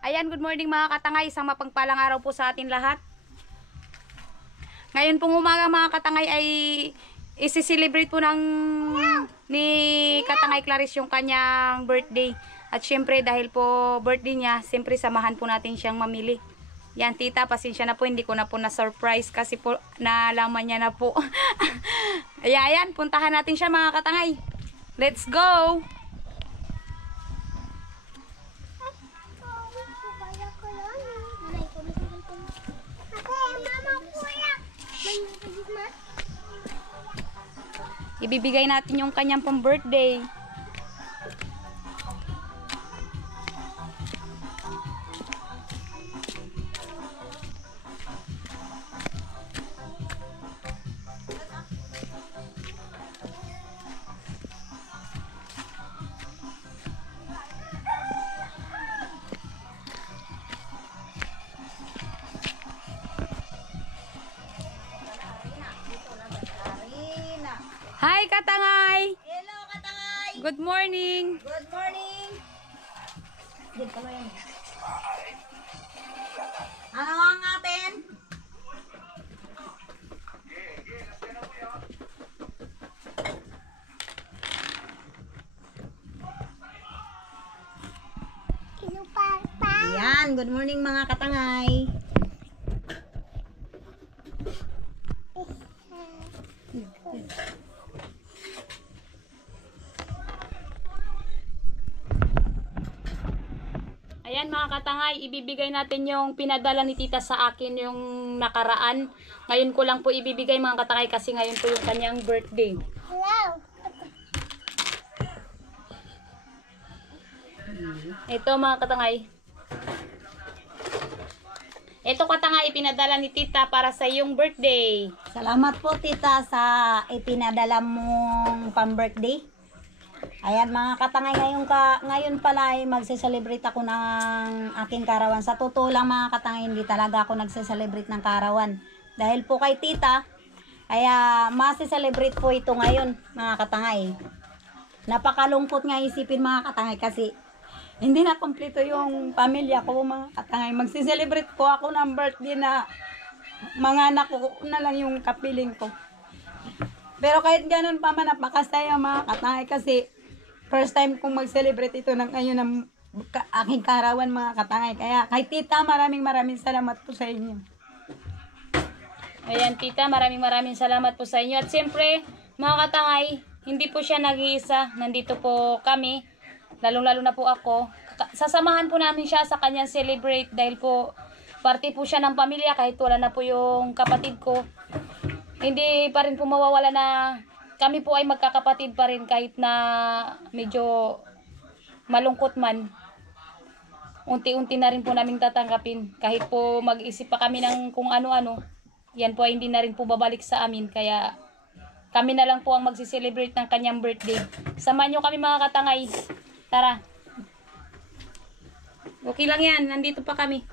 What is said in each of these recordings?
Ayan, good morning mga katangay. Isang mapagpalang araw po sa atin lahat. Ngayon pong umaga mga katangay ay isi-celebrate po ni Katangay Clarice yung kanyang birthday. At syempre dahil po birthday niya, syempre samahan po natin siyang mamili. Yan tita, pasensya na po, hindi ko na po na-surprise kasi po nalaman niya na po. Ayan, puntahan natin siya mga katangay. Let's go! Ibibigay natin yung kanyang pang birthday. Hi Katangay! Hello Katangay! Good morning! Good morning! Ano ang atin? Yan, good morning mga katangay. Ayan mga katangay, ibibigay natin yung pinadala ni tita sa akin yung nakaraan. Ngayon ko lang po ibibigay mga katangay kasi ngayon po yung kanyang birthday. Hello! Ito mga katangay. Ito katangay, pinadala ni tita para sa iyong birthday. Salamat po tita sa ipinadala mong pang-birthday. Ayan mga katangay, ngayon pala ay magse-celebrate ako ng aking karawan. Sa totoo lang mga katangay, hindi talaga ako nagse-celebrate ng karawan. Dahil po kay tita, kaya mase-celebrate po ito ngayon mga katangay. Napakalungkot nga isipin mga katangay kasi hindi na kompleto yung pamilya ko mga katangay. Magse-celebrate po ako ng birthday na mga anak ko na lang yung kapiling ko. Pero kahit ganun pa man, napakasaya mga katangay kasi first time kong mag-celebrate ito ng ngayon ng aking karawan mga katangay. Kaya kay tita, maraming salamat po sa inyo. Ayan tita, maraming salamat po sa inyo. At siyempre mga katangay, hindi po siya nag-iisa. Nandito po kami, lalong-lalo na po ako. Sasamahan po namin siya sa kanyang celebrate dahil po parte po siya ng pamilya kahit wala na po yung kapatid ko. Hindi pa rin po mawawala na kami po ay magkakapatid pa rin kahit na medyo malungkot man. Unti-unti na rin po namin tatanggapin. Kahit po mag-isip pa kami ng kung ano-ano, yan po ay hindi na rin po babalik sa amin. Kaya kami na lang po ang magsiselebrate ng kanyang birthday. Samahan nyo kami mga katangay. Tara. Okay lang yan. Nandito pa kami.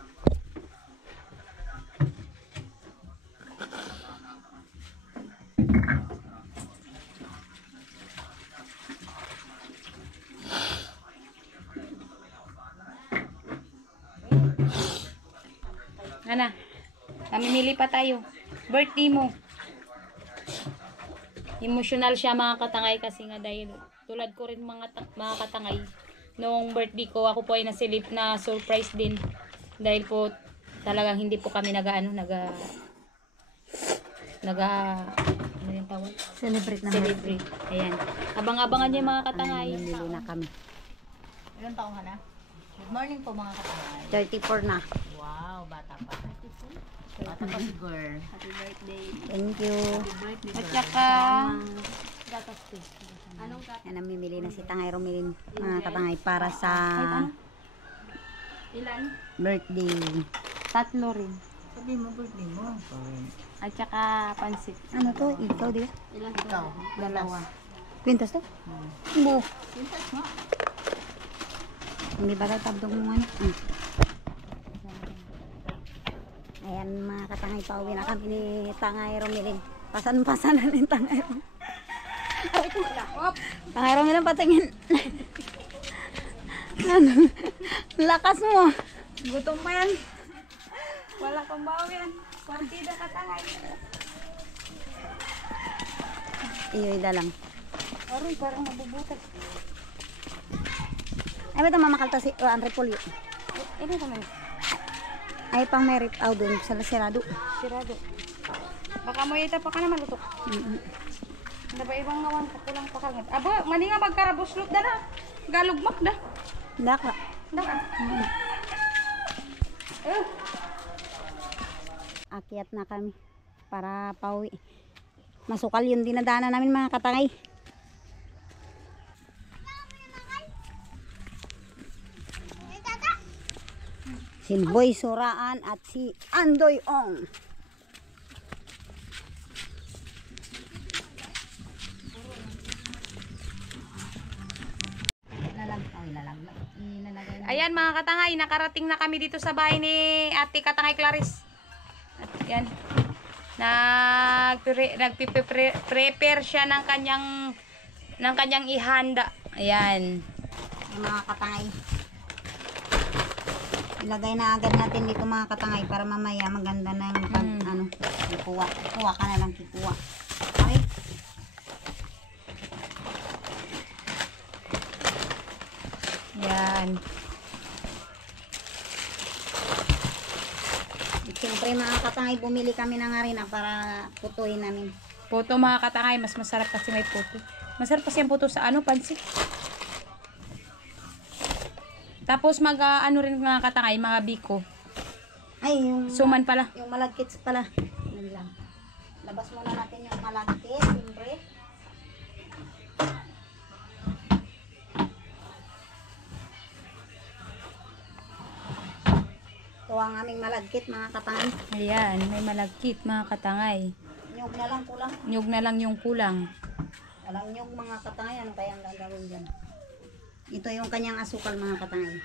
Ana, namimili pa tayo. Birthday mo. Emotional siya mga katangay kasi nga dahil tulad ko rin mga katangay. Noong birthday ko, ako po ay na surprise din. Dahil po talagang hindi po kami ano yung tawag? Celebrate na. Celebrate. Ayan. Abang-abangan niyo mga katangay. Namimili na kami. Ilan taong ka na? Good morning po mga katangay. 34 na. Wow, bata pa. Bata pa si girl. Happy birthday. Thank you. At saka, gatas ko. Anong gatas? Yan, namimili na si Tangay Romilin mga katangay para sa Ilan? birthday. 3 rin. Sabi mo, birthday mo. At saka pansit. Ano to? Ikaw, di ba? Ilan? Ikaw. 2. Quintas to? Buo. Pintas mo. Hindi ba tabdog mo ano? Ayan mga katangay, pauwi na kami ni Tangay Romilin. Pasan-pasanan ni Tangay Romilin. Tangay Romilin, patingin. Ano? Lakas mo. Gutom pa yan. Wala pang baw yan. Konti na katangay. Iyoy da lang. Aroy, parang nabubutag. Ay, ito mamakalta si Andre Polio. Ano naman? Ay, pang merit out dun sa Lasirado. Sirado. Baka mo ita pa ka naman lutok. Ano ba ibang ngawan pa kulang pa kagad. Aba, mani nga magkarabuslot na na. Galugmak na. Daka. Daka. Akyat na kami para pauwi. Masukal yung dinadaanan namin mga katangay. Si Boy Suraan at si Andoy Ong. Ayan mga katangay, nakarating na kami dito sa bahay ni Ate Katangay Clarice. At yan. Nagpe-prepare siya ng kanyang ihanda. Ayan. Yung mga katangay. Ilagay na agad natin dito mga katangay para mamaya maganda ng pag kikuha. Kuha ka na lang kikuha. Okay? Yan. Siyempre mga katangay, bumili kami ng harina para putuin namin. Puto mga katangay, mas masarap kasi may puto. Masarap kasi ang puto sa pansit. Tapos ano rin mga katangay, mga biko. Ay, yung Suman pala. yung malagkits pala. Yan lang. Labas muna natin yung malagkit, siyempre. Ito ang aming malagkit mga katangay. Ayan, may malagkit mga katangay. Nyug na lang kulang. Nyug na lang yung kulang. Walang nyug mga katangay. Ano kaya ang gagawin dyan? Ito yung kanyang asukal mga katangay.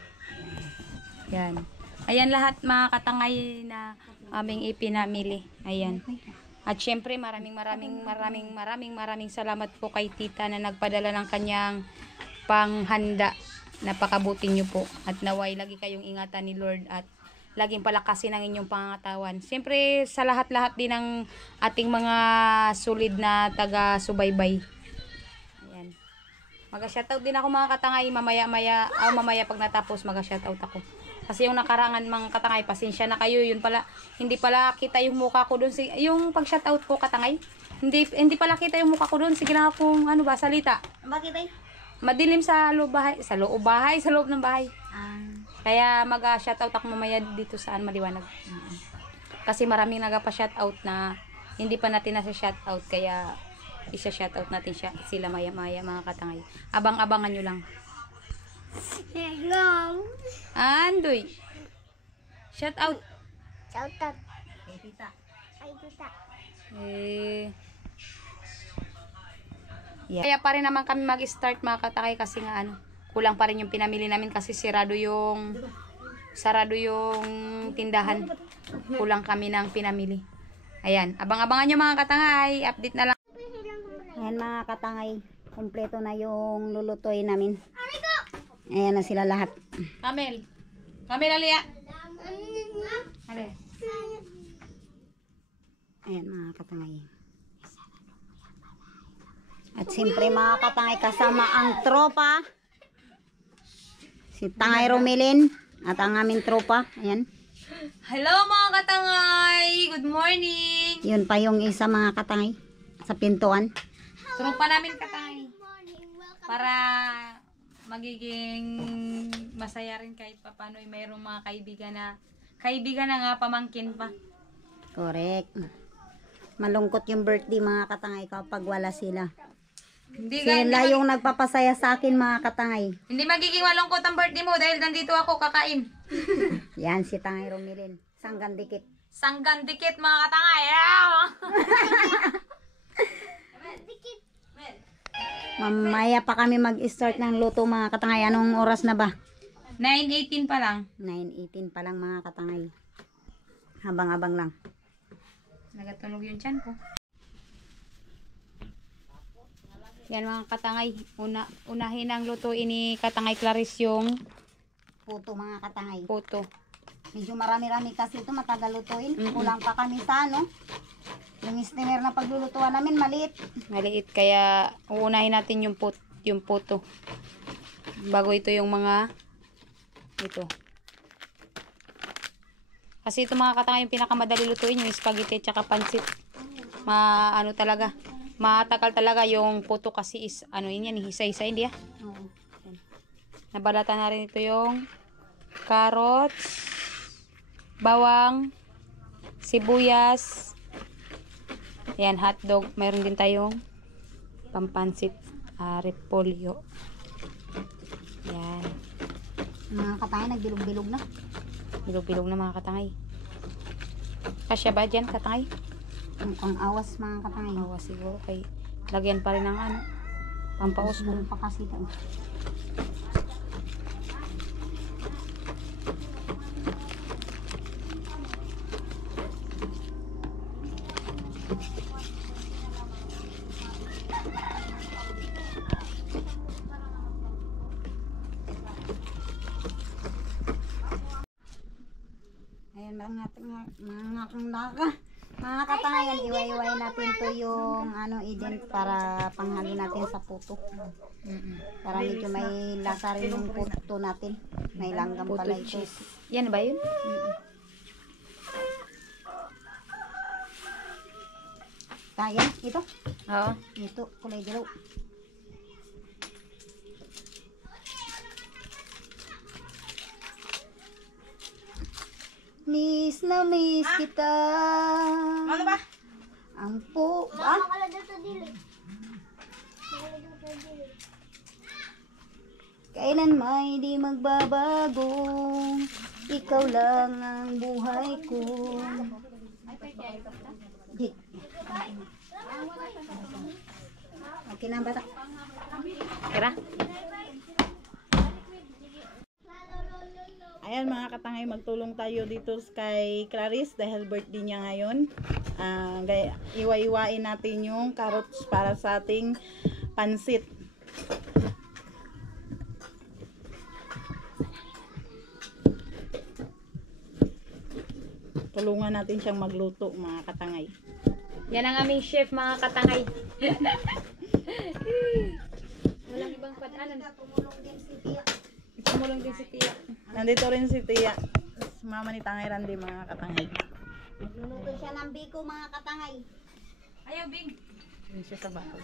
Yan. Ayan lahat mga katangay na aming ipinamili. Ayan. At syempre maraming salamat po kay tita na nagpadala ng kanyang panghanda. Napakabuti niyo po. At naway lagi kayong ingatan ni Lord at laging palakasin ang inyong pangangatawan. Siyempre sa lahat-lahat din ng ating mga solid na taga-subaybay. Ayan. Mag-shoutout din ako mga katangay mamaya pag natapos mag-shoutout ako. Kasi yung nakarangan mga katangay, pasensya na kayo, yun pala hindi pala kita yung mukha ko doon yung pag-shoutout ko katangay. Hindi pala kita yung mukha ko doon. Sige na akong salita. Bakit ay? Madilim sa loob ng bahay. Kaya mag-shoutout ako mamaya dito saan maliwanag. Kasi maraming nagpa-shoutout na hindi pa natin nasa-shoutout kaya isa-shoutout natin sila maya-maya mga katangay. Abang-abangan nyo lang. Andoy. Shoutout. Shoutout. Kay tita. Yeah. Kaya pa rin naman kami mag-start mga katangay kasi nga kulang pa rin yung pinamili namin kasi sarado yung tindahan. Kulang kami ng pinamili. Ayan, abang-abangan nyo mga katangay. Update na lang. Ayan mga katangay, kompleto na yung lulutoy namin. Ayan na sila lahat. Kamel alia. Ale. Ayan mga katangay. At siyempre mga katangay, kasama ang tropa. Si Tangay Romilin at ang aming tropa. Ayan. Hello mga katangay. Good morning. Yun pa yung isa mga katangay sa pintuan. Tropa namin katangay. Para magiging masaya rin kahit papano mayroong mga kaibigan na nga pamangkin pa. Correct. Malungkot yung birthday mga katangay kapag wala sila. Sila yung nagpapasaya sa akin mga katangay. Hindi magiging malungkot ang birthday mo dahil nandito ako kakain. Yan si Tangay Romilin. Sanggan dikit. Sanggan dikit mga katangay. Mamaya pa kami mag-start ng luto mga katangay. Anong oras na ba? 9:18 pa lang. 9:18 pa lang mga katangay. Habang-abang lang. Nagatunog yung tiyan ko. Yan mga katangay. Unahin ang lutuin ni Katangay Clarice yung Puto mga katangay. puto. Medyo marami-rami kasi ito, matagal lutuin. Mm-mm. Kulang pa kami sa ano. Yung steamer na paglulutuan namin, maliit. Maliit, kaya uunahin natin yung puto. Bago ito yung mga ito. Kasi ito mga katanga yung pinakamadali lutuin, yung spaghetti at saka pansit. Ano talaga, matagal talaga yung puto kasi is, ano yun yan, hisa-hisa, hindi ah. Oo. Nabalatan na rin ito yung carrots, bawang, sibuyas, ayan, hotdog. Mayroon din tayong pampansit, repolyo. Ayan, Mga katangay, nagbilog-bilog na. bilog-bilog na mga katangay. Kasya ba dyan katangay? Mukhang awas mga katangay. Awa siguro, kay lagyan pa rin ng ano, pampaus mo. Meron pa kasi ito. Ayan mga katangayan, iway-iway natin to yung ano ident para panghalo natin sa puto. Para medyo may lasa rin yung puto natin. May langgam Puto pala ito. cheese. Yan ba yun? Kaya, ito. Oo. Ito, kulay dilaw. Miss na miss kita. Ano ba? Ang po, ba? Kailan may di magbabago, ikaw lang ang buhay ko. Di. Okay na bata. Tira. Ayan mga katangay, magtulong tayo dito kay Clarice dahil birthday niya ngayon. Iwa-iwain natin yung carrots para sa ating pansit. Tulungan natin siyang magluto mga katangay. Yan ang aming chef mga katangay. Walang ibang padanan. Tumulong din si Tia. Nandito rin si Tia. Mama ni Tangay Randy mga katangay. Nagluluto siya ng biko mga katangay. Ayaw, Bing. Yun siya sa bahay.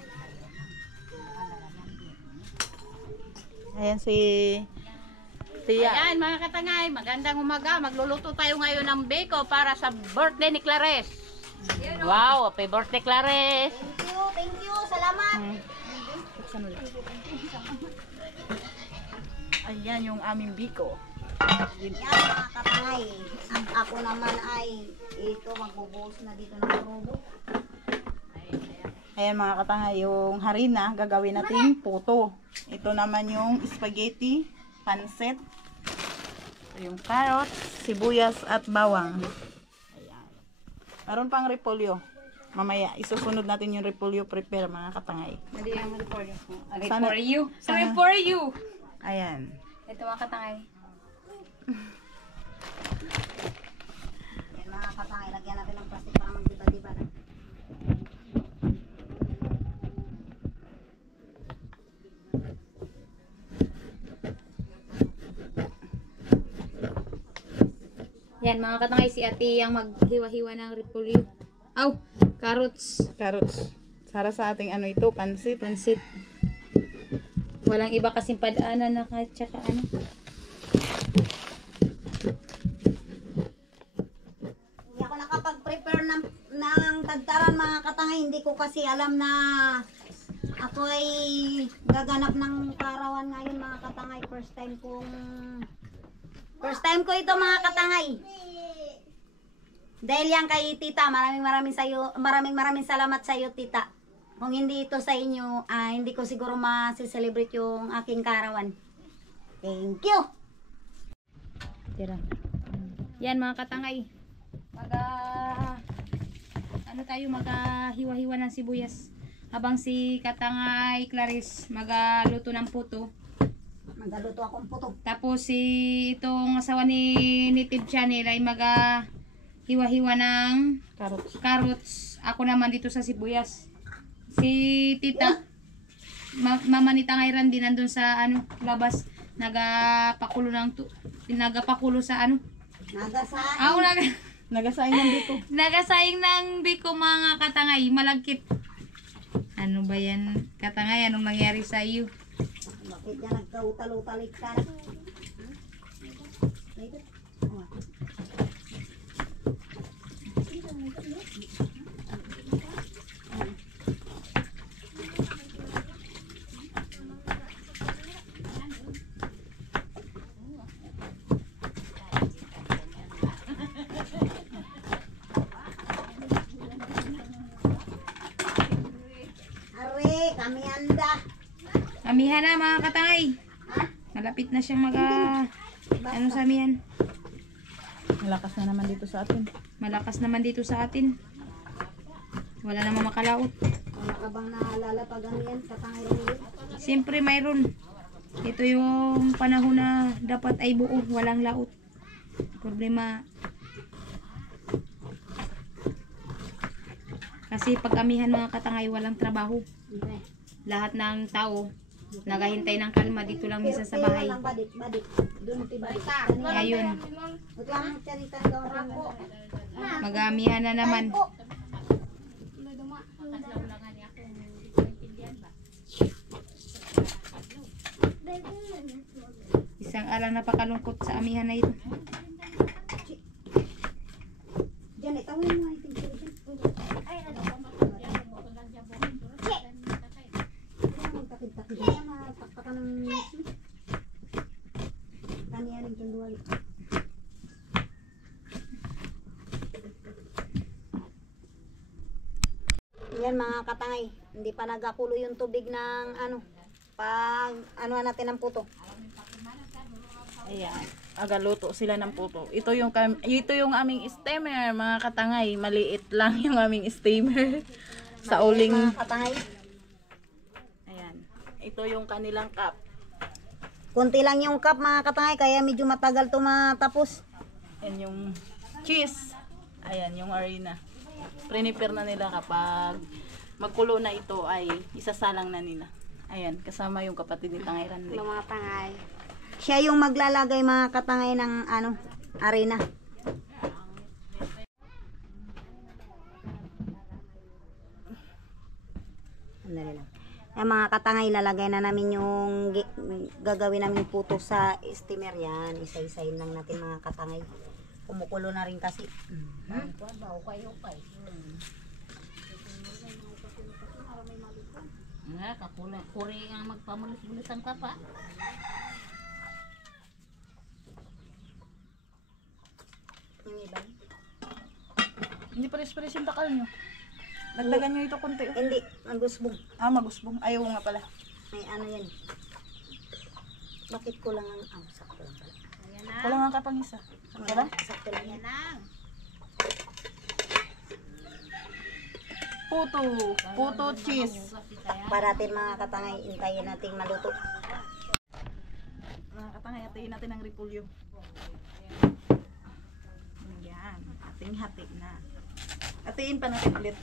Ayan si Tia. Ayan mga katangay, magandang umaga. Magluluto tayo ngayon ng biko para sa birthday ni Clarice. Wow, happy birthday Clarice. Thank you, salamat. Buksan ulit. Ayan yung aming biko. Yan mga katangay. At ako naman ay ito magbubuhos na dito ng robo. Ayan mga katangay, yung harina gagawin natin puto. Ito naman yung spaghetti, pansit, yung carrots, sibuyas at bawang. Ayan. Meron pang repolyo. Mamaya isusunod natin yung repolyo prepare mga katangay. Hindi yung repolyo. Sana- Repolyo. sana- Repolyo. Ayan. Ito mga katangay. Yan mga katangay, lagyan natin ng plastic para magdiba-diba na. Yan mga katangay, si Ate ang maghiwa-hiwa ng repolyo. Aw, carrots. Carrots. Para sa ating ano ito, pansit. Pansit. Walang iba kasing padaanan na kahit tsaka ano. Hindi ako nakapag-prepare ng tagtaran mga katangay. Hindi ko kasi alam na ako ay gaganap ng karawan ngayon mga katangay. First time ko ito mga katangay. Dahil yan kay tita, maraming salamat sa iyo tita. Kung hindi ito sa inyo, hindi ko siguro ma-celebrate yung aking karawan. Thank you! Tira. Yan mga katangay. Maghiwa-hiwa ng sibuyas. Habang si katangay Clarice magaluto ng puto. Magaluto akong puto. Tapos si itong asawa ni Native Channel ay hiwa-hiwa ng carrots. Ako naman dito sa sibuyas. Si tita, mama ni Tangayran din nandun sa labas. Nagapakulo sa Nagasaan. Nagasain ng dito. Nagasaing ng biko mga katangay. Malagkit. Ano ba yan? Katangay, anong nangyari sa iyo? Bakit yan nagkautalo-talik ka? Are, kami anda. Amihan na mga katangay. Malapit na siyang sa amihan. Malakas na naman dito sa atin. Malakas naman dito sa atin. Wala namang makalaot. Wala ka bang naalala pag ano yan? Katangay rin yun? Siyempre mayroon. Ito yung panahon na dapat ay buo, walang laot. Problema. Kasi pag amihan mga katangay, walang trabaho. Okay. Lahat ng tao naghahintay ng kalma dito lang minsan sa bahay. Walang badik. Doon ti badik. Ngayon, Huwag lang magsalita daw ng mag-amihan na naman. Isang alang napakalungkot sa amihan na ito. Diyan, itawin mo ay tingin dyan. Magtakid-takid dyan, mataktakan ng mismo. Kaniyan ang tunduan. Yan mga katangay, hindi pa nagakulo yung tubig ng pag natin ng puto. Ayan. Agaluto sila ng puto. Ito yung aming steamer, mga katangay. Maliit lang yung aming steamer. Sa uling. Mga katangay, Ayan. Ito yung kanilang cup. kunti lang yung cup mga katangay, kaya medyo matagal to matapos. Ayan yung cheese. Ayan yung arena. Prepare na nila kapag magkulo na ito ay isasalang na nila. Ayan, kasama yung kapatid ni Tangayran. Mga tangay. Siya yung maglalagay mga katangay ng arena. Andali lang. Ay, mga katangay, lalagay na namin yung gagawin namin puto sa steamer yan. Isa-isahin lang natin mga katangay. Kumukulo na rin kasi. Kuri ang magpamulis-mulisan ka pa. Yung iba. Hindi pares-pares yung takal nyo. Dagdagan nyo ito konti. Hindi, magusbong. Magusbong. Ayaw nga pala. May yan. Bakit ko lang sakto lang pala. Wala nga kapang isa. Wala? Sakto lang yan. Puto cheese. Parating mga katangay, intayin nating maluto. Mga katangay, hatiin natin ang repolyo. Ayan. Hating-hati na. Hatiin pa natin ulit.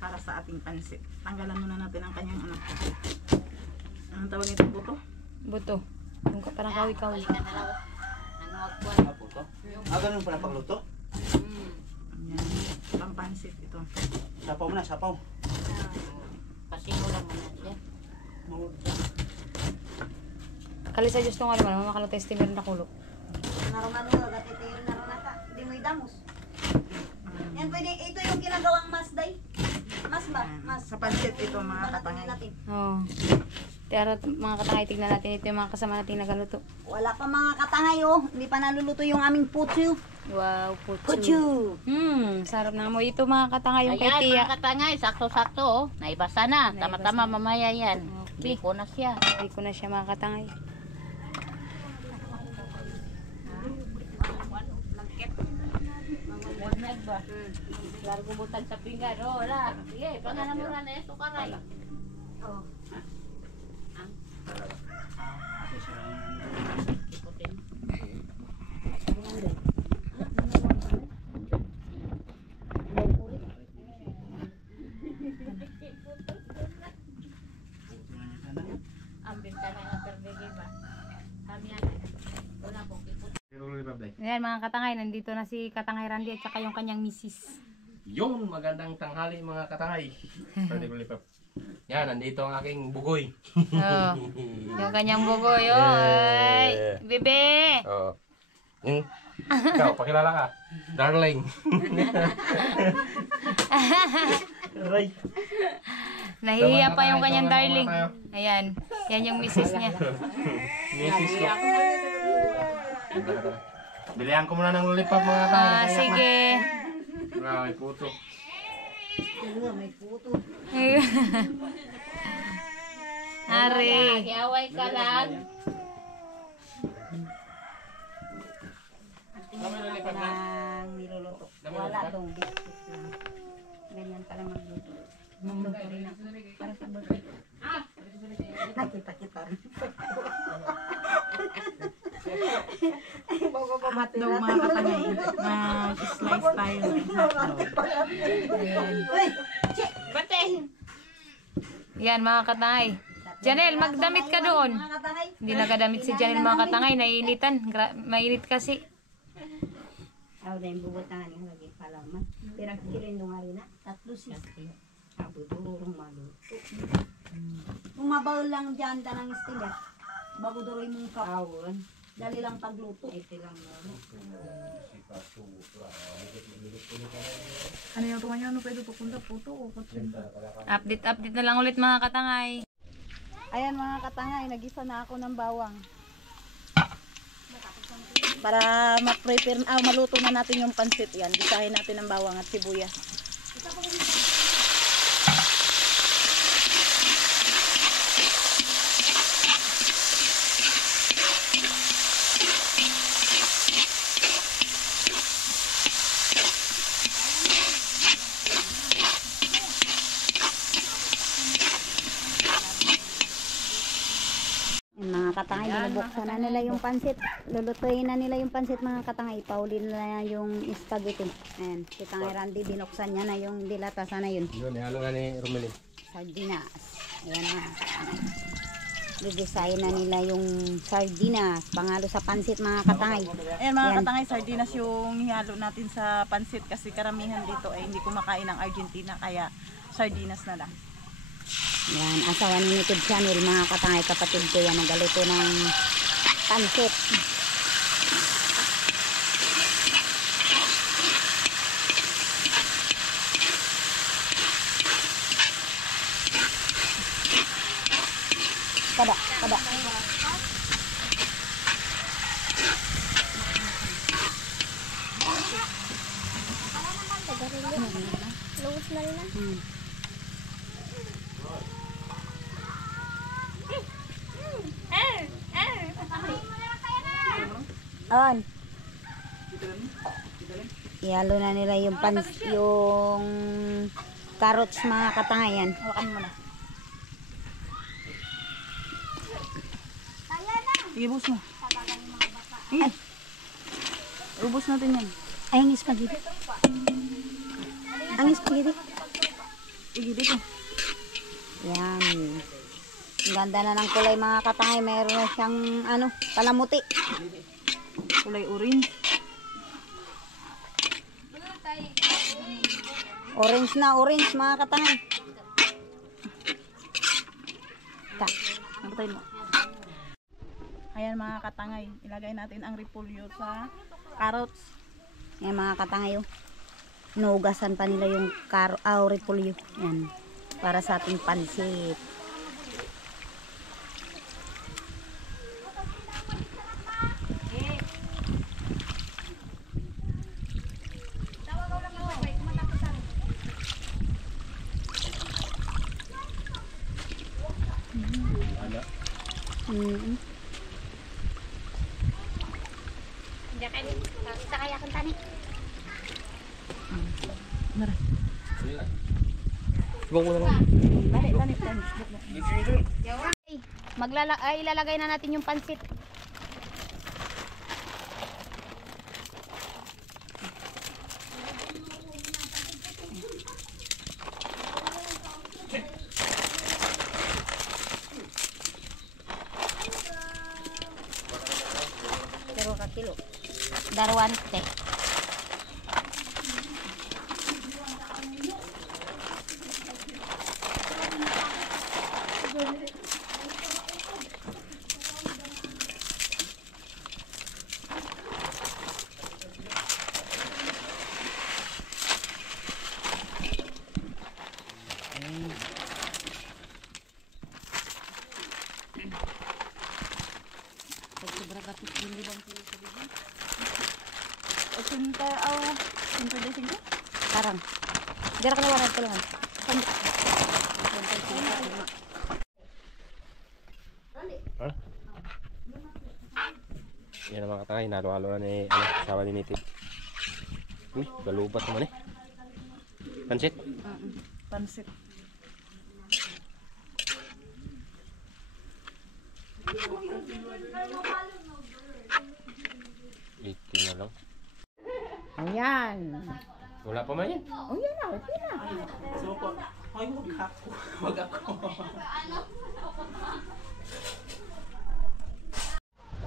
Para sa ating pansit. Tanggalan muna natin ang kanyang anong tawag nito? Puto? Buto. Yung parang kawi-kawi. Puto? Ganun pala pagluto? Ayan. Pampansit ito. Sapaw mo na, sapaw. Pasimo lang muna siya. Kali sa Diyos nung makalong testimer na kulo. Naroman mo, gatitirin na rin naka. Hindi mo idamos. Yan pwede, ito yung ginagawang masday. Mas ba? Mas. Sa pansit ito mga Balatan katangay. natin. Oo. Tara mga katangay, tignan natin ito yung mga kasama nating nagaluto. Wala pa mga katangay Hindi pa naluluto yung aming putsu. Wow, putsu. Putsu. Sarap na mo. Ito mga katangay yung kay Ayan, Tia. mga katangay, sakto-sakto, oh. Naibasa na. Tama-tama mamaya yan. Okay. Biko na siya. Hindi ko na siya mga katangay. Largo butang sa pinggan. Oh, wala. Sige, pangalan mo na ito, karay. Oh. Ang bintana ng perbege ba? Kami yan. Wala pong ipot. Ayan mga katangay, nandito na si Katangay Randy at saka yung kanyang misis. Yun, magandang tanghali mga katangay. Pwede ko lipap. Yan, nandito ang aking bugoy. Oh, yung kanyang bugoy. Oy, bebe! Oo. Ikaw, pakilala ka. Darling. Aray. Nahihiya pa yung kanyang darling. Ayan, yan yung misis niya. Misis ko. Bilihan ko muna ng lollipop mga katangay. Sige. May puto. Ari. Iaway ka lang. Nang niluluto. Wala dong biscuit lang. Ganyan pala magluto. Magluto rin ako. Para sa birthday. Nakita-kita rin. Hotdog mga katangay. Mag-slice tayo ng hotdog. Yan mga katangay. Janelle, magdamit ka doon. Hindi nakadamit si Janelle mga katangay. Nainitan. Mainit kasi. Aw na yung bubutangan yung lagi palaman. Pirang kilo nga rin na. 360. Abo durong maluto. Kung mabaw lang dyan ta ng stinger, bago duroy mong kaawon. Dali lang pagluto. Ito lang mo. Ano yung tuwa niyo? Ano pwede pupunta? Puto o kutsin? Update na lang ulit mga katangay. Ayan mga katangay, nagisa na ako ng bawang. Para ma-prepare, maluto na natin yung pansit yan. Gisahin natin ng bawang at sibuyas. Yung mga katangay, binubuksan na nila yung pansit. Lulutuin na nila yung pansit mga katangay. Paulin na yung spaghetti. Ayan, si Tangay Randy, binuksan niya na yung dilata. Sana yun. Yun, ihalo nga ni Romeli. Sardinas. Ayan mga katangay. Didesign na nila yung sardinas. Pangalo sa pansit mga katangay. Ayan mga Yan. katangay, sardinas yung hihalo natin sa pansit kasi karamihan dito ay hindi kumakain ng Argentina kaya sardinas na lang. Yan, asawa ni YouTube channel mga katangay, kapatid ko yan, nagaluto ng pansit. Kada. On. Ihalo na nila yung yung carrots mga katangayan. Hawakan mo na. Sige, ubus mo. Sige. Ubus natin yan. Ay, ang spaghetti. Ang spaghetti. Sige, dito. Yan. Ang ganda na ng kulay mga katangay. Mayroon na siyang palamuti. Kulay orange. Orange na orange mga katangay. Ta. Napatay mo. Ayan mga katangay. Ilagay natin ang repolyo sa carrots. Yan mga katangay. Nugasan pa nila yung repolyo. Yan. Para sa ating pansit. ilalagay na natin yung pansit. Pero ka kilo. Darwante. Parang. Dira ka na warang tulungan. Ha? Yan ang mga katangay. Nalo-halo na ni sawa ni Niti. Galubat naman eh. Pansit? Pansit. Ikin na lang. Ayan. Wala pa man yan. Oh, yan na. Okay na. So po, ay wag ako.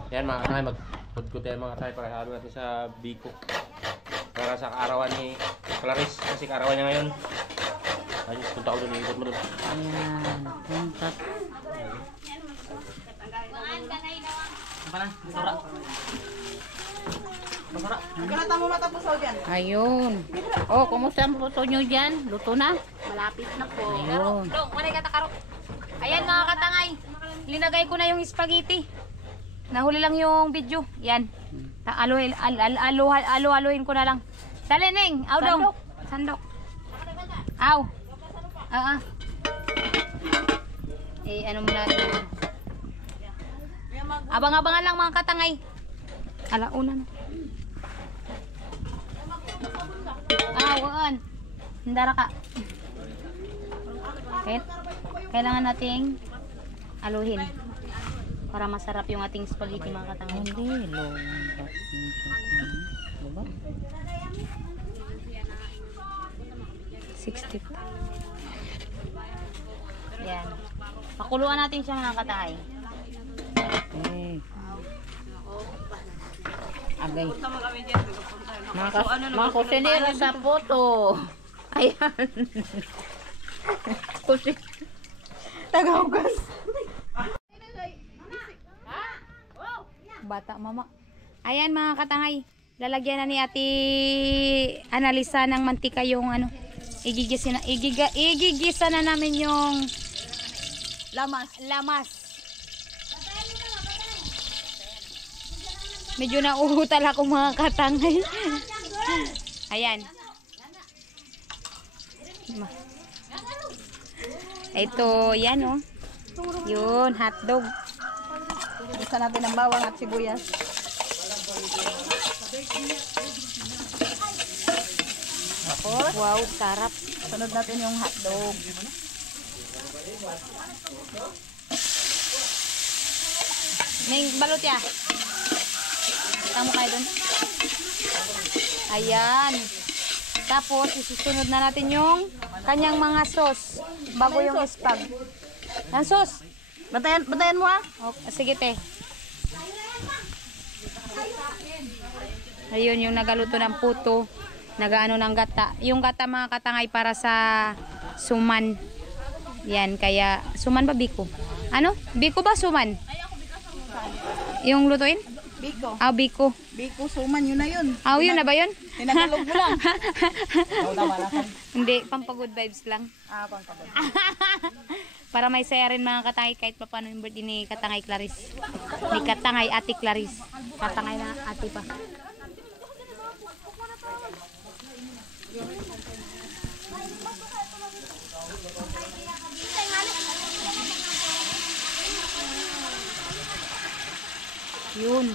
Yan mga katangay. Magpudkod tayo mga katangay. Pakihalo natin sa biko. Para sa kaarawan ni Clarice. Kasi kaarawan niya ngayon. Ayos, punta ko doon. Ikot mo doon. Ayan. Punta. Kanata mo matapos ako dyan. Ayun. Oh, kumusta ang puto nyo dyan? Luto na? Malapit na po. Ayun. Dong, walay katakaro. Ayan mga katangay. Linagay ko na yung spaghetti. Nahuli lang yung video. Yan. Alo-alohin ko na lang. Dali, Neng. Aw, dong. Sandok. Aw. Ano mo natin. Abang-abangan lang mga katangay. Alauna na. Waan. Hindara ka. Kailangan nating aluhin para masarap yung ating spaghetti mga katangay. Hindi. Diba? 60. Yan. Pakuluan natin siya mga katangay. Eh. Agay. Mga kusinera sa puto. Ayan. Tagahugas. Bata mama. Ayan mga katangay. Lalagyan na ni Ate Analisa ng mantika yung ano. Igigisa na namin yung lamas. Medyo nauutal ako mga katangay. Ayan. Ito, yan oh. Yun, hotdog. Gusto natin ng bawang at sibuyas. Tapos, Wow, sarap. sunod natin yung hotdog. May balot ya. Tama kayo dun. Ayan. Tapos, isusunod na natin yung kanyang mga sauce. Bago yung spag. Ang sauce. Batayan mo ah. Okay, sige te. Ayun yung nagaluto ng puto. Nagaano ng gata. Yung gata mga katangay para sa suman. Yan, kaya suman ba biko? Ano? Biko ba suman? Yung lutuin? Biko. Ah, biko. Biko, suman, yun na yun. Ah, yun na ba yun? Tinagalog mo lang. Hindi, pampagood vibes lang. Pangkabag. Para may saya rin mga katangay kahit pa paano yung birthday ni Katangay Clarice. Ni Katangay Ate Clarice. Katangay na ate pa. Yun.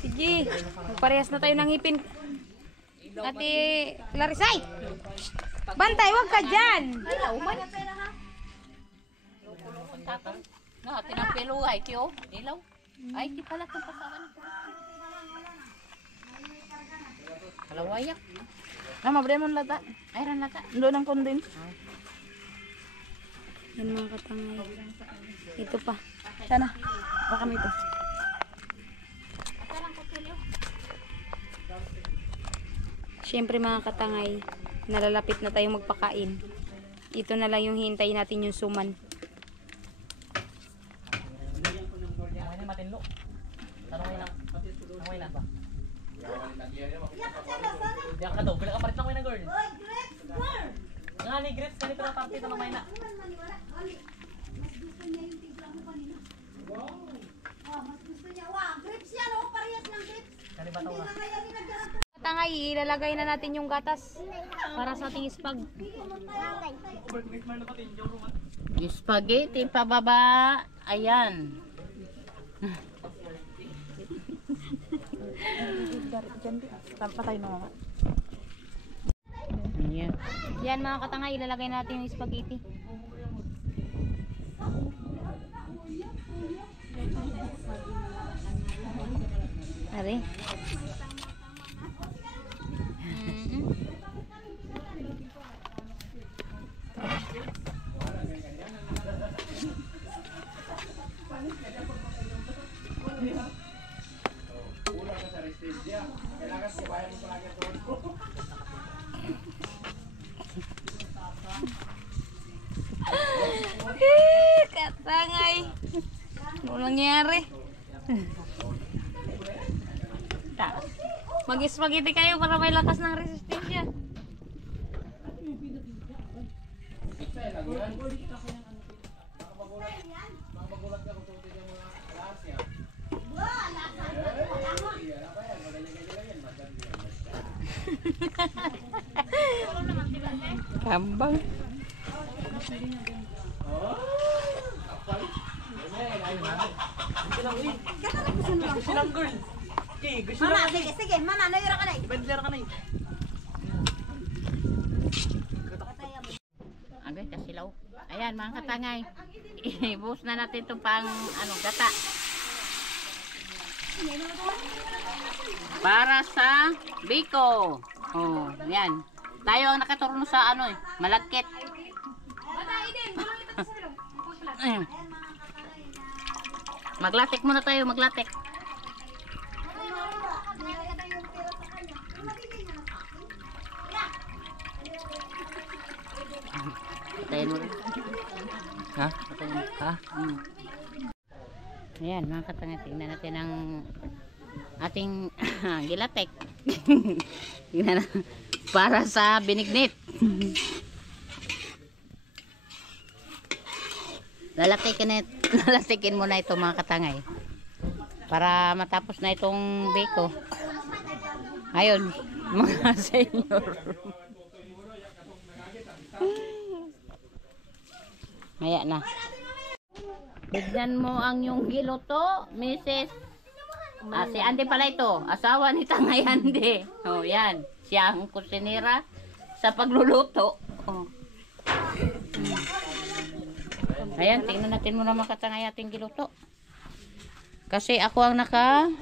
Sige, magparehas na tayo ng ngipin. Ate Larisay! Bantay, wag ka dyan! No, tinampiluhay, tiyo. Ilaw. Ay, di pala itong pasakan. Kalawayak. Mabre mo lata. Ay, ran lata. Doon ang condense. Yan mga katangay. Ito pa. Sana. Baka kami ito. Siyempre mga katangay, nalalapit na tayong magpakain. Ito na lang yung hintayin natin yung suman. Katangay, ilalagay na natin yung gatas para sa ating spag. Spaghetti pababa. Ayan. Patay na mama. Ayan. Yan mga katangay, ilalagay natin yung spaghetti. Ari. Katangay. Ano nangyari? Mag-spaghetti kayo para may lakas ng resistensya. Kambang. Mama, sige, sige. Mama, nayura ka na. Agad kasilaw. Ayan mga katangay. Ibuhos na natin itong pang gata. Para sa biko. Oh, yan. Tayo ang nakaturno sa malagkit. Maglatik muna tayo, maglatik. Patayin mo rin. Ha? Patayin mo. Ha? Ayan mga katangay, tingnan natin ang ating gilatek. Tingnan na. Para sa binignit. Lalatikin mo na ito mga katangay. Para matapos na itong biko. Ayun, mga senyor. Maya na. Tignan mo ang yung giluto, Mrs. Si Andy pala ito, asawa ni Tangay Andy. Oh, yan. Siya ang kusinera sa pagluluto. Oh. Ayan, tingnan natin muna mga katangay ating giluto. Kasi ako ang naka-sign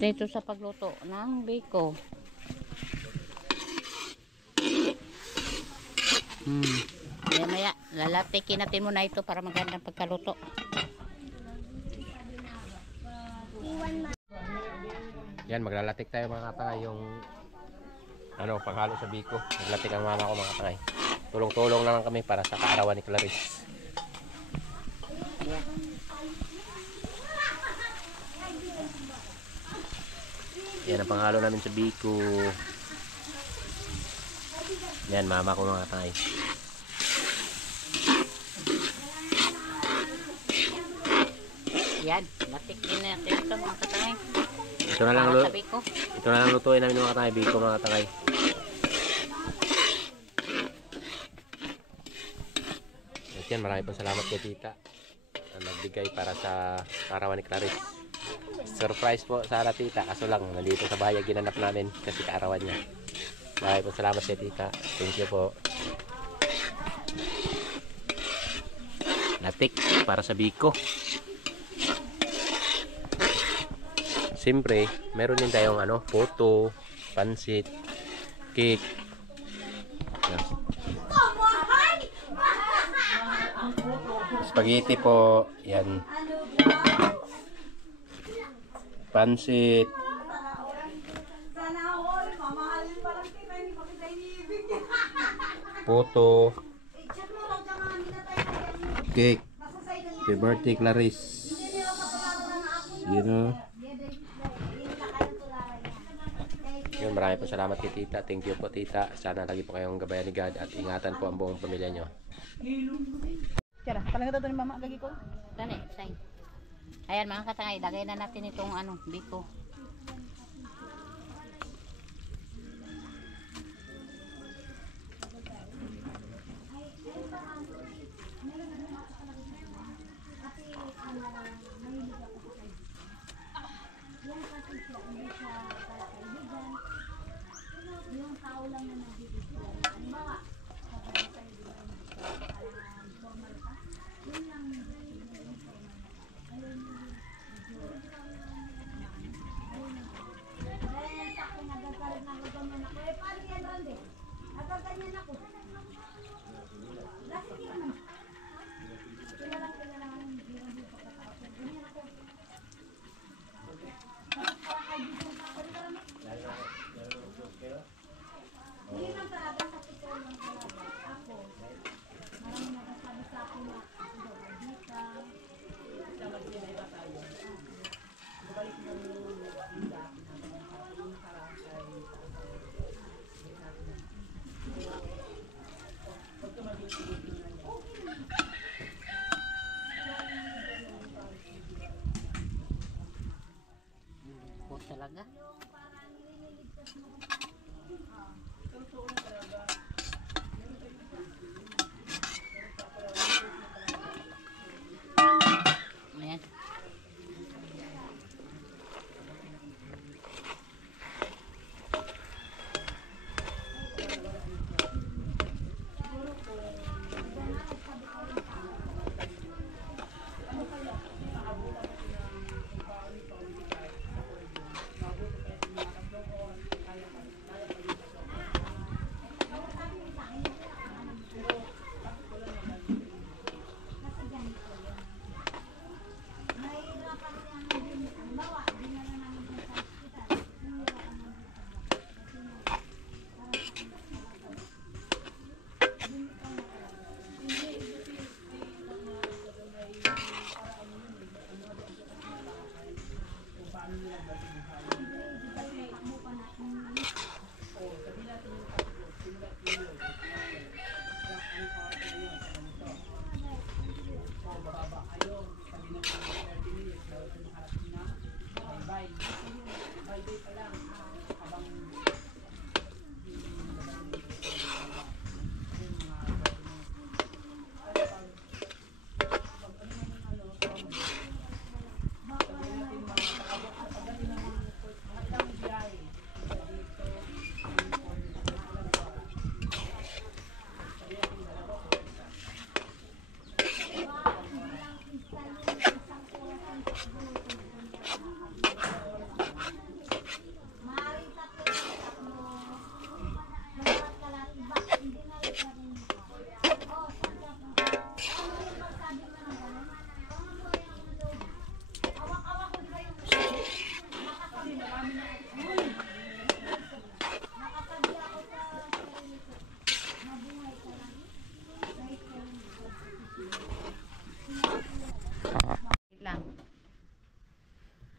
dito sa pagluto ng biko. Maya, lalatikin natin muna ito para magandang pagkaluto. Yan, maglalatik tayo mga katangay yung panghalo sa biko. Maglatik ang mama ko mga katangay. Tulong-tulong naman kami para sa kaarawan ni Clarice. Yan ang panghalo namin sa biko. Yan, mama ko mga katangay. Yan, matikin natin ito mga katangay. Ito na lang, Para sa biko. ito na lang lutuin namin mga katangay. Biko mga katangay. At yan, marami pong salamat kay tita na nagbigay para sa karawan ni Clarice. Surprise po sana tita, kaso lang nandito sa bahay ginanap namin kasi kaarawan niya. Marami pong salamat kay tita. Thank you po. Latik para sa biko. Siyempre, meron din tayong puto, pansit, cake. Yan. Spaghetti po. Yan. Pansit. Puto. Cake. Happy birthday, Clarice. Yun, marami po salamat kay tita. Thank you po tita. Sana lagi po kayong gabayan ni God at ingatan po ang buong pamilya nyo. Tira, talaga ito ni mama gagi ko. Dali, say. Ayan mga katangay, lagay na natin itong biko. Talaga. Ayan.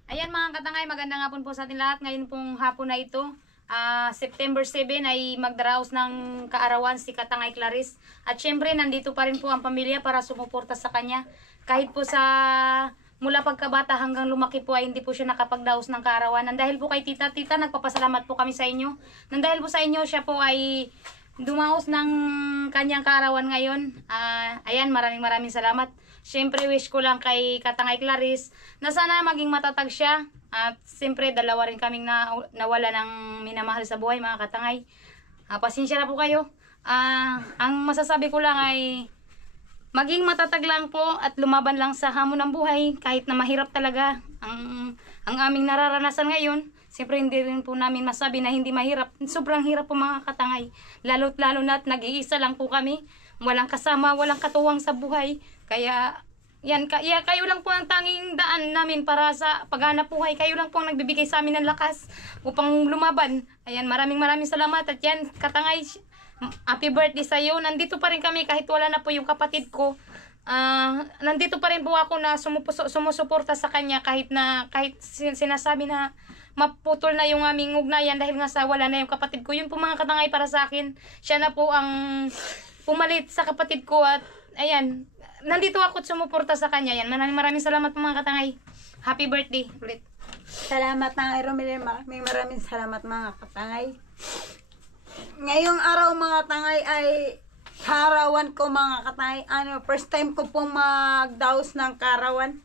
Ayan mga katangay. katangay, magandang hapon po sa ating lahat. Ngayon pong hapon na ito, September 7 ay magdaraos ng kaarawan si Katangay Clarice. At syempre, nandito pa rin po ang pamilya para sumuporta sa kanya. Kahit po sa mula pagkabata hanggang lumaki po ay hindi po siya nakapagdaos ng kaarawan. Dahil po kay Tita, nagpapasalamat po kami sa inyo. Dahil po sa inyo, siya po ay dumaos ng kanyang kaarawan ngayon. Ayan, maraming salamat. Syempre, wish ko lang kay Katangay Clarice na sana maging matatag siya. At siyempre, dalawa rin kaming nawala ng minamahal sa buhay, mga katangay. Pasensya na po kayo. Ang masasabi ko lang ay maging matatag lang po at lumaban lang sa hamon ng buhay kahit na mahirap talaga ang aming nararanasan ngayon. Siyempre, hindi rin po namin masabi na hindi mahirap. Sobrang hirap po, mga katangay. Lalo na at nag-iisa lang po kami. Walang kasama, walang katuwang sa buhay. Kaya kayo lang po ang tanging daan namin para sa paghanap buhay. Kayo lang po ang nagbibigay sa amin ng lakas upang lumaban. Ayan, maraming salamat. At yan, katangay, happy birthday sa iyo. Nandito pa rin kami kahit wala na po yung kapatid ko. Nandito pa rin po ako na sumusuporta sa kanya kahit sinasabi na maputol na yung aming ugnayan dahil nga sa wala na yung kapatid ko. Yun po, mga katangay, para sa akin. Siya na po ang pumalit sa kapatid ko at ayan, nandito ako at sumuporta sa kanya. Yan, maraming salamat po, mga katangay. Happy birthday ulit. Salamat na kay Romel. Maraming salamat, mga katangay. Ngayong araw, mga katangay, ay karawan ko, mga katangay. First time ko pong magdaos ng karawan.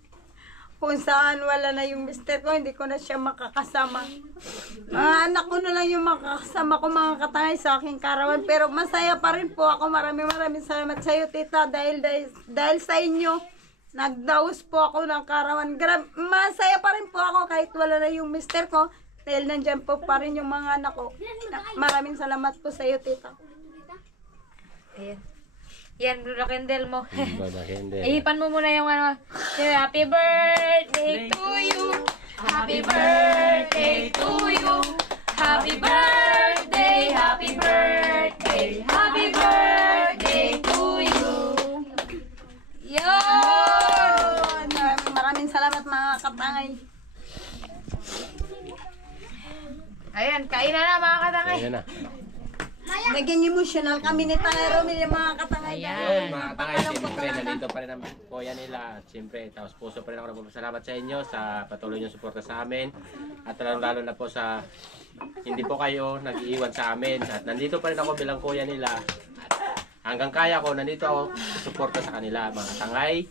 Kung saan wala na yung mister ko, hindi ko na siya makakasama. Mga anak ko na lang yung makakasama ko, mga katangay, sa aking karawan. Pero masaya pa rin po ako. Maraming salamat sa iyo, tita. Dahil sa inyo, nagdaos po ako ng karawan. Masaya pa rin po ako kahit wala na yung mister ko. Dahil nandyan po pa rin yung mga anak ko. Maraming salamat po sa iyo, tita. Ayan. Yan, Blue Candle mo. Candle. Ihipan mo muna yung happy birthday to you. Happy birthday to you. Happy birthday, happy birthday, happy birthday to you. Yun! Maraming salamat, mga katangay. Ayan, kain na, mga katangay. Ayan na. Naging emotional kami ni Tanay Romel, yung mga katangay. Yun, mga katangay, siyempre, nandito pa rin ang kuya nila. At siyempre, taos puso pa rin ako nagpapasalamat sa inyo sa patuloy niyong suporta sa amin. At lalo na po sa hindi po kayo nag-iiwan sa amin. At nandito pa rin ako bilang kuya nila. At hanggang kaya ko, nandito ako suporta sa kanila, mga katangay.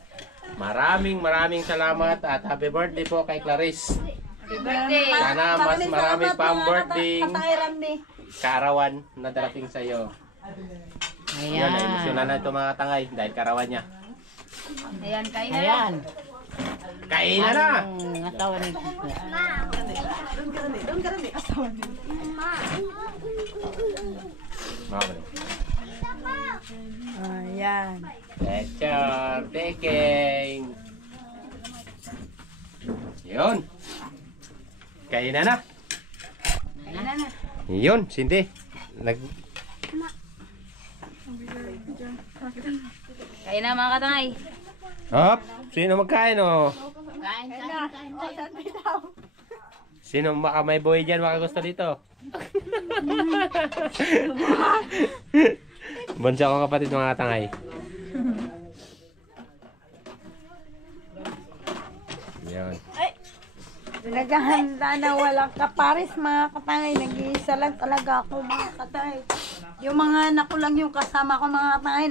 Maraming salamat at happy birthday po kay Clarice. Happy birthday. Sana mas marami pang birthday Katangay Ramni. karawan na darating sa iyo. Ayan. Yun, emosyonan na ito, mga tangay dahil karawan niya. Ayan, kain na. Ayan. Kainan na! Ang asawa ni Doon ka rin, asawa niya. Mamali. Ayan. Lechon, peking. Yun. Kainan na. Yun, Cindy. Kain na, mga katangay. Hop, sino magkain oh? Kain. Sino baka may boy dyan, baka gusto dito? Bansa ko kapatid, mga katangay. Yun. Naghahanda na walang kapares, mga katangay. Nag-iisa lang talaga ako, mga katangay. Yung mga anak ko lang yung kasama ko, mga katangay.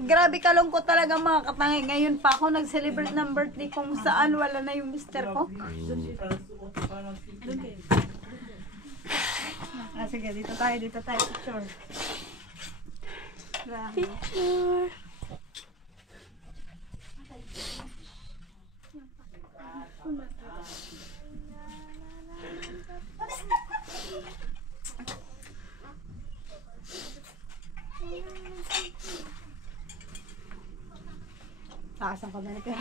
Grabe kalungkot talaga, mga katangay. Ngayon pa ako nag-celebrate ng birthday kung saan wala na yung mister ko. Sige, dito tayo. Picture. Saan ka ba na kaya?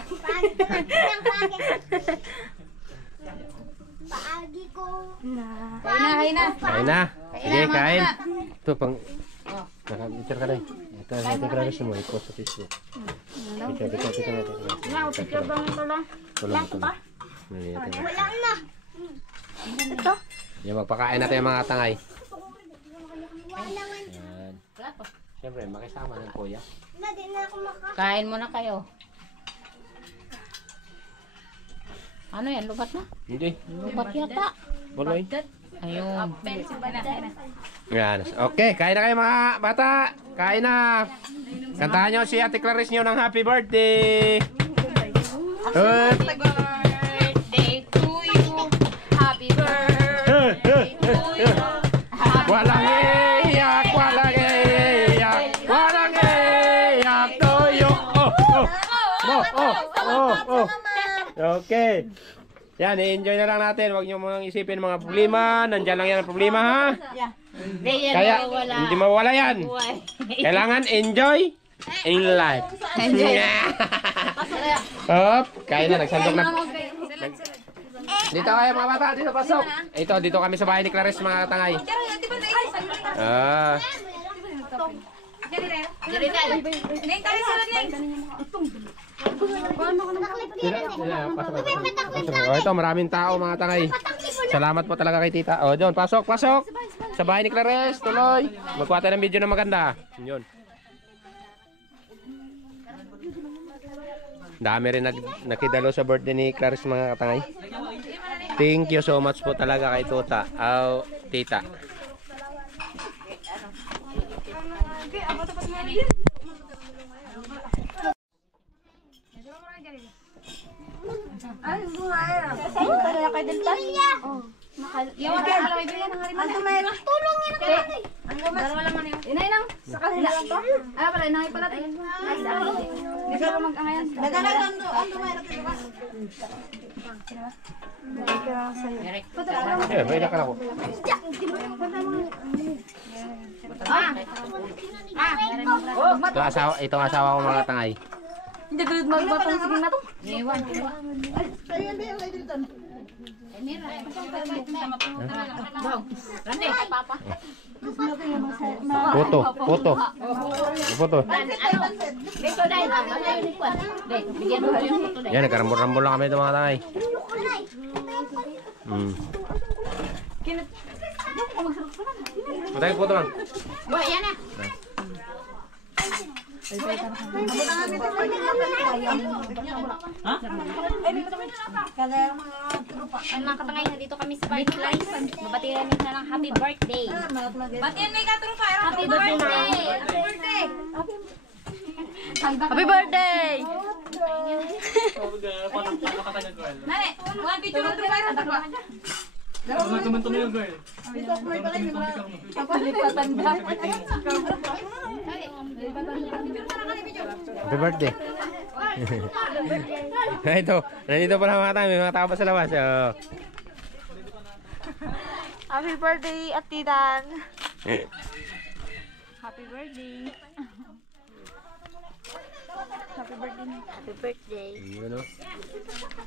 Paagi ko. Kain na. Kain na. Sige, kain. Ito, pang... Naka-picture ka rin. Ito ka rin mo. I-post sa Facebook. Picture. Picture ba ito lang? Wala pa. Wala na. Yan, magpakain natin yung mga tangay. Yan. Siyempre, makisama ng kuya. Kain muna kayo. Ano yan? Lubat na? Hindi. Lubat yata. Buloy. Ayun. Yan. Okay, kain na kayo mga bata. Kain na. Kantahan nyo si Ate Clarice nyo ng happy birthday. Good. Birthday to you. Happy birthday to you. Walang iyak, walang iyak, walang iyak toyo. Okay. Yan, i-enjoy na lang natin. Huwag nyo mga isipin mga problema. Nandyan lang yan ang problema, ha? Hindi yan Kaya, mawawala. hindi mawala yan. Kailangan enjoy in life. Hop, kaya na, nagsandok na. Dito kayo mga bata, dito pasok. Ito, dito kami sa bahay ni Clarice mga tangay. Ah. Oh, ito maraming tao mga tangay. Salamat po talaga kay tita. Oh, doon, pasok, pasok. Sa bahay ni Clarice, tuloy. Magkuha tayo ng video na maganda. Yun. Dami rin nakidalo sa birthday ni Clarice mga katangay. Thank you so much po talaga kay Tuta. Tita. Eh, may na ka ako. Itong asawa ko mga tangay. Hindi ko magbatang sige na to. Iwan. Puto, puto. Puto. Dito dahil. Bigyan mo yung puto dahil. Yan, nagkarambol-rambol lang kami ito mga tangay. Matay puto lang. Boy, yan na. Mga katangay, dito kami sa bahay ni Clarice. Mabatihan nila ng happy birthday. Batihan mo yung katrupa. Happy birthday! Happy birthday! Happy birthday! Nane, one picture ng trupa. Magkamanto na yung girl. Happy birthday. Ito, nandito pala mga tao. May mga tao pa sa labas. Happy birthday, Atidan. Happy birthday. Happy birthday. Happy birthday. Ano?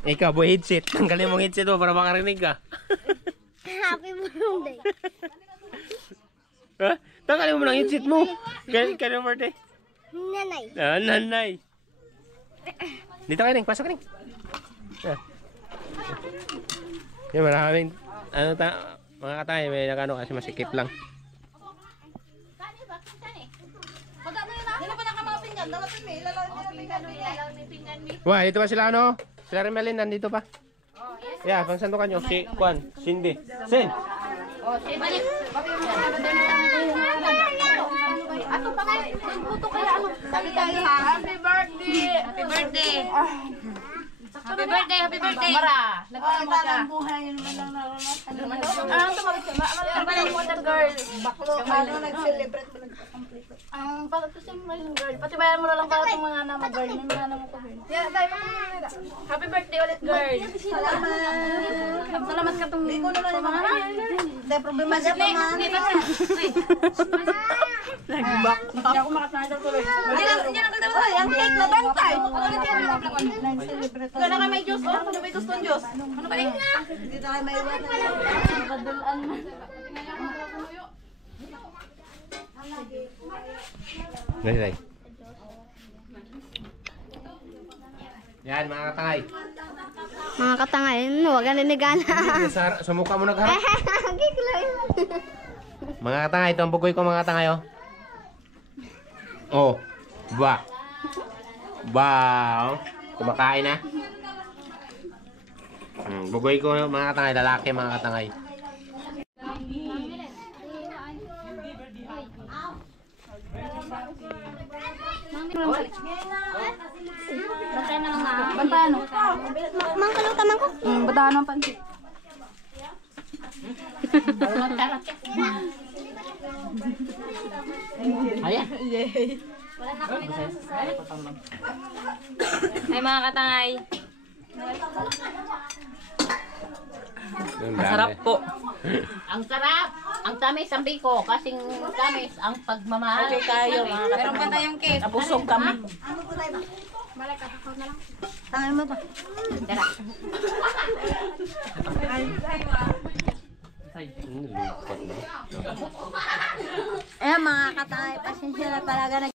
Ikaw, boy, headset. Tanggalin mong headset mo para makarinig ka. Happy birthday. Ha? Tanggalin mo ng headset mo. Kaya birthday? Nanay. Ah, nanay. Dito kayo, Ning. Pasok, Ning. Yung maraming, mga katay, may nakano kasi masikip lang. Wah, dito pa sila ano? Sila rin Melin, nandito pa. Yeah, pangsandukan nyo. Si Juan, Cindy. Sin! Oh, sige. Ato pa kayo. Nagbuto kaya ano. Happy birthday. Happy birthday. Happy birthday, happy birthday. Mara, nagpapamot ka. Ang tumawag siya. Ang water girl. Baklo, ano, nag-celebrate mo Ang pagkatusin mo yung girl. Pati bayan mo na lang para itong mga nama girl. May mga nama ko girl. Happy birthday ulit girl. Salamat ka itong mga Hindi, problema siya pa man. Nag-back. Hindi ako makasandal tuloy. Hindi lang kagdama. Ay, ang cake na bantay. Kaya na kayo may juice. Ano may gusto ng juice? Ano ba rin? Hindi na kayo may iwan. Padulaan mo. Dali. Yan mga katangay. Mga katangay, huwag ka ninigana. Sa mukha mo nagharap. Giglay. Mga katangay, ito ang bugoy ko mga katangay, oh. Oh, ba. Ba, oh. Kumakain na. Bugoy ko mga katangay, lalaki mga katangay. Bantano. Mang kalong tamang ko. Bantano ang pansit. Ayan. Ay mga katangay. Masarap po. Ang sarap. Ang tamis ang biko. Kasing tamis ang pagmamahal. Okay tayo mga Meron pa katangay. tayong cake. Nabusog kami. Tangay mo to. Lupot na. Eh mga katay, pasensya na talaga